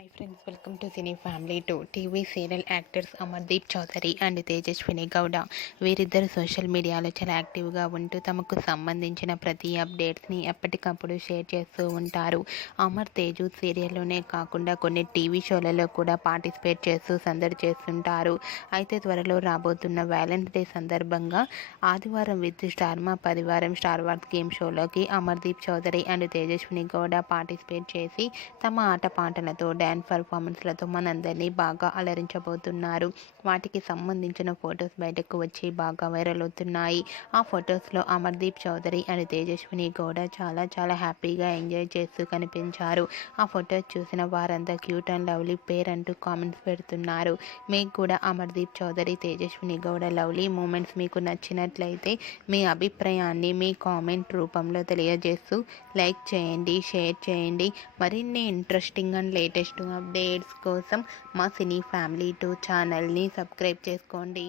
Hi friends, welcome to cine family two. TV serial actors Amardeep Chowdary and Tejaswini Gowda వీరిద్దరు social మీడియాలో చాలా యాక్టివ్గా ఉంటూ తమకు సంబంధించిన ప్రతి అప్డేట్స్ని ఎప్పటికప్పుడు షేర్ చేస్తూ ఉంటారు. అమర్ తేజు సీరియల్లోనే కాకుండా కొన్ని టీవీ షోలలో కూడా పార్టిసిపేట్ చేస్తూ సందడి చేస్తుంటారు. అయితే త్వరలో రాబోతున్న వ్యాలెంటైన్స్ డే సందర్భంగా ఆదివారం విత్ స్టార్మా పరివారం స్టార్ వార్స్ గేమ్ షోలోకి అమర్దీప్ చౌదరి అండ్ తేజస్విని గౌడ పార్టిసిపేట్ చేసి తమ ఆటపాటలతో డ్యాన్స్ పర్ఫార్మెన్స్లతో మనందరినీ బాగా అలరించబోతున్నారు. వాటికి సంబంధించిన ఫొటోస్ బయటకు వచ్చి బాగా వైరల్ అవుతున్నాయి. ఆ ఫొటోస్లో అమర్దీప్ చౌదరి అండ్ తేజస్విని గౌడ చాలా హ్యాపీగా ఎంజాయ్ చేస్తూ కనిపించారు. ఆ ఫొటోస్ చూసిన వారంతా క్యూట్ అండ్ లవ్లీ పేర్ అంటూ కామెంట్స్ పెడుతున్నారు. మీకు కూడా అమర్దీప్ చౌదరి తేజస్విని గౌడ లవ్లీ మూమెంట్స్ మీకు నచ్చినట్లయితే మీ అభిప్రాయాన్ని మీ కామెంట్ రూపంలో తెలియజేస్తూ లైక్ చేయండి, షేర్ చేయండి. మరిన్ని ఇంట్రెస్టింగ్ అండ్ లేటెస్ట్ అప్డేట్స్ కోసం మా సినీ ఫ్యామిలీ 2 ఛానల్ని సబ్స్క్రైబ్ చేసుకోండి.